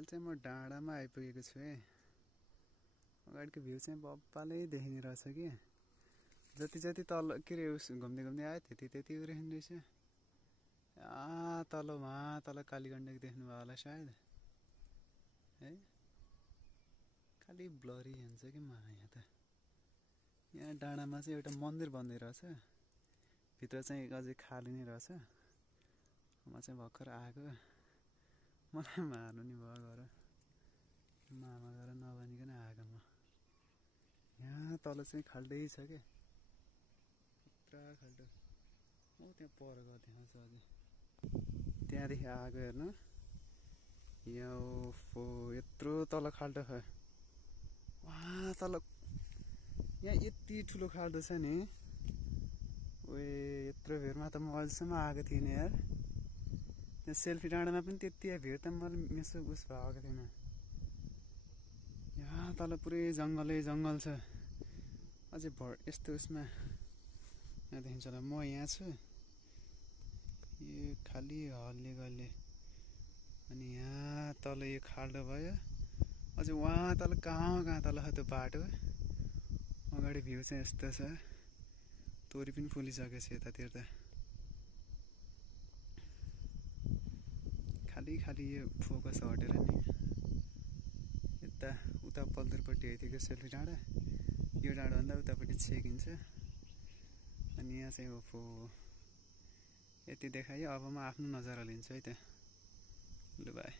अहिले चाहिँ म डाँडामा आइपुगेको छु है। अगाडिको भ्यू चाहिँ बब्बालै देखिने रहेछ कि जति जति तल के रे उस घुम्दै घुम्दै आयो त्यति त्यति उरेख्ने रहेछ। तल वहाँ तल कालीगण्डकी देख्नुभयो होला सायद है। खालि ब्लरी हुन्छ कि यहाँ त। यहाँ डाँडामा चाहिँ एउटा मन्दिर बन्दै रहेछ, भित्र चाहिँ अझै खाली नै रहेछ। म चाहिँ भर्खर आएको, मलाई मार्नु नि भयो गएर मामा गएर नभनिकन आएको म। यहाँ तल चाहिँ खाल्डै छ क्या, पुरा खाल्डो। ओ त्यहाँ पर गयो त्यहाँ छ अझै, त्यहाँदेखि आएको हेर्नु। यहाँ ओफो यत्रो तल खाल्डो छ, वहाँ तल यहाँ यति ठुलो खाल्डो छ नि। ओए यत्रो भिडमा त म अहिलेसम्म आएको थिइनँ यार। त्यहाँ सेल्फी डाँडामा पनि त्यति भिड त मलाई मेसो उस भएको थिएन। यहाँ तल पुरै जङ्गलै जङ्गल छ अझै यस्तो उसमा। यहाँ देखिन्छ होला म यहाँ छु, यो खालि हल्ले गल्ले। अनि यहाँ तल यो खाल्डो भयो, अझै वहाँ तल कहाँ तल त्यो बाटो। अगाडि भ्यू चाहिँ यस्तो छ, तोरी पनि फुलिसकेको छ यतातिर त। खालि खालि यो फोकस हटेर नि यता उता पल्दरपट्टि आइदिएको सेल्फी डाँडा, यो डाँडाभन्दा उतापट्टि छेकिन्छ। अनि यहाँ चाहिँ ओफो यति देखायो। अब म आफ्नो नजारा लिन्छु है त। लु बाई।